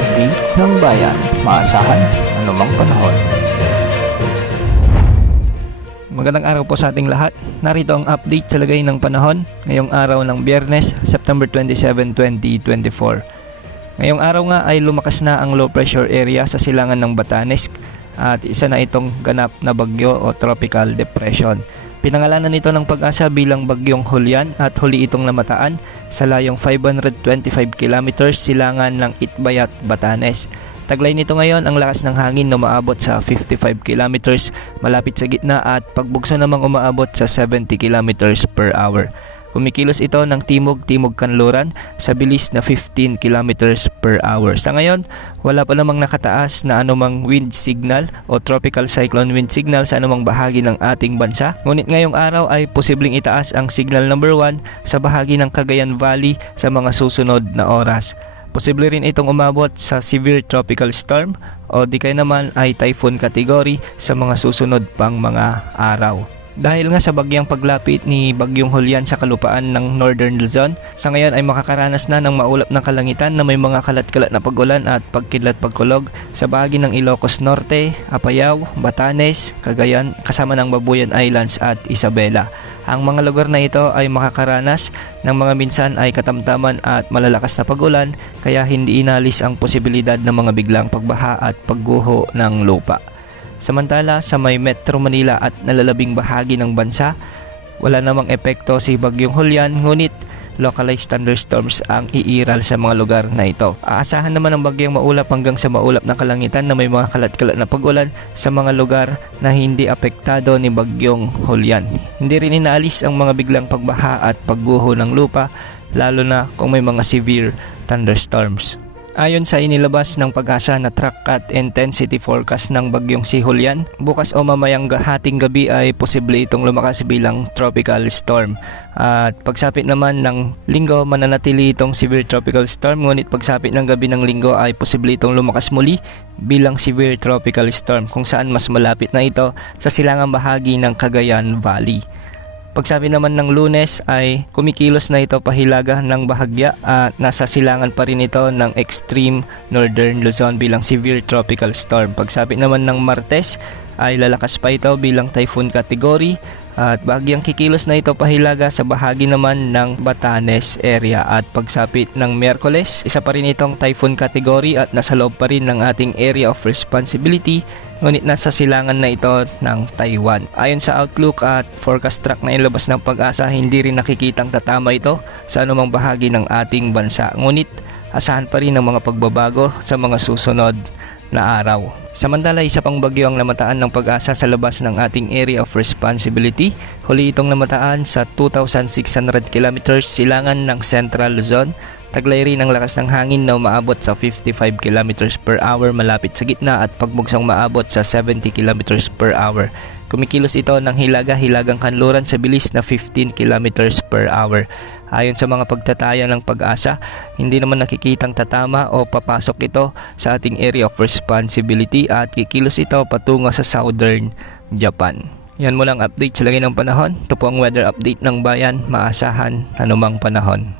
update ng bayan, maasahan anumang panahon. Magandang araw po sa ating lahat. Narito ang update sa lagay ng panahon ngayong araw ng Biyernes, September 27, 2024. Ngayong araw nga ay lumakas na ang low pressure area sa silangan ng Batanes at isa na itong ganap na bagyo o tropical depression. Pinangalanan nito ng Pag-asa bilang Bagyong Julian at huli itong namataan sa layong 525 kilometers silangan ng Itbayat, Batanes. Taglay nito ngayon ang lakas ng hangin na umaabot sa 55 kilometers malapit sa gitna at pagbugso namang umaabot sa 70 kilometers per hour. Kumikilos ito ng timog-timog kanluran sa bilis na 15 kilometers per hour. Sa ngayon, wala pa namang nakataas na anumang wind signal o tropical cyclone wind signal sa anumang bahagi ng ating bansa. Ngunit ngayong araw ay posibleng itaas ang signal number 1 sa bahagi ng Cagayan Valley sa mga susunod na oras. Posible rin itong umabot sa severe tropical storm o di kaya naman ay typhoon category sa mga susunod pang mga araw. Dahil nga sa bagyang paglapit ni Bagyong Julian sa kalupaan ng Northern Luzon, sa ngayon ay makakaranas na ng maulap ng kalangitan na may mga kalat-kalat na pag-ulan at pagkidlat-pagkulog sa bahagi ng Ilocos Norte, Apayao, Batanes, Cagayan, kasama ng Babuyan Islands at Isabela. Ang mga lugar na ito ay makakaranas ng mga minsan ay katamtaman at malalakas na pag-ulan kaya hindi inalis ang posibilidad ng mga biglang pagbaha at pagguho ng lupa. Samantala sa may Metro Manila at nalalabing bahagi ng bansa, wala namang epekto si Bagyong Julian ngunit localized thunderstorms ang iiral sa mga lugar na ito. Aasahan naman ang bagyang maulap hanggang sa maulap na kalangitan na may mga kalat-kalat na pag-ulan sa mga lugar na hindi apektado ni Bagyong Julian. Hindi rin inaalis ang mga biglang pagbaha at pagguho ng lupa lalo na kung may mga severe thunderstorms. Ayon sa inilabas ng Pag-asa na track at intensity forecast ng bagyong si Julian, bukas o mamayang hating gabi ay posible itong lumakas bilang tropical storm. At pagsapit naman ng linggo, mananatili itong severe tropical storm, ngunit pagsapit ng gabi ng linggo ay posible itong lumakas muli bilang severe tropical storm kung saan mas malapit na ito sa silangang bahagi ng Cagayan Valley. Pagsabi naman ng Lunes ay kumikilos na ito pahilaga ng bahagya at nasa silangan pa rin ito ng extreme northern Luzon bilang severe tropical storm. Pagsabi naman ng Martes ay lalakas pa ito bilang typhoon category at bahagyang kikilos na ito pahilaga sa bahagi naman ng Batanes area. At pagsapit ng Miyerkules, isa pa rin itong typhoon category at nasa loob pa rin ng ating area of responsibility, ngunit nasa silangan na ito ng Taiwan. Ayon sa outlook at forecast track na ilabas ng Pag-asa, hindi rin nakikitang tatama ito sa anumang bahagi ng ating bansa. Ngunit asahan pa rin ang mga pagbabago sa mga susunod na araw. Samantala, isa pang bagyo ang namataan ng Pag-asa sa labas ng ating area of responsibility. Huli itong namataan sa 2,600 kilometers silangan ng Central Luzon. Taglay rin ang lakas ng hangin na umaabot sa 55 kilometers per hour malapit sa gitna at pagbugsong maabot sa 70 kilometers per hour. Kumikilos ito ng hilagang kanluran sa bilis na 15 kilometers per hour. Ayon sa mga pagtataya ng Pag-asa, hindi naman nakikitang tatama o papasok ito sa ating area of responsibility at kikilos ito patungo sa southern Japan. Yan mo lang update sa lagay ng panahon. Ito po ang weather update ng bayan, maasahan anumang panahon.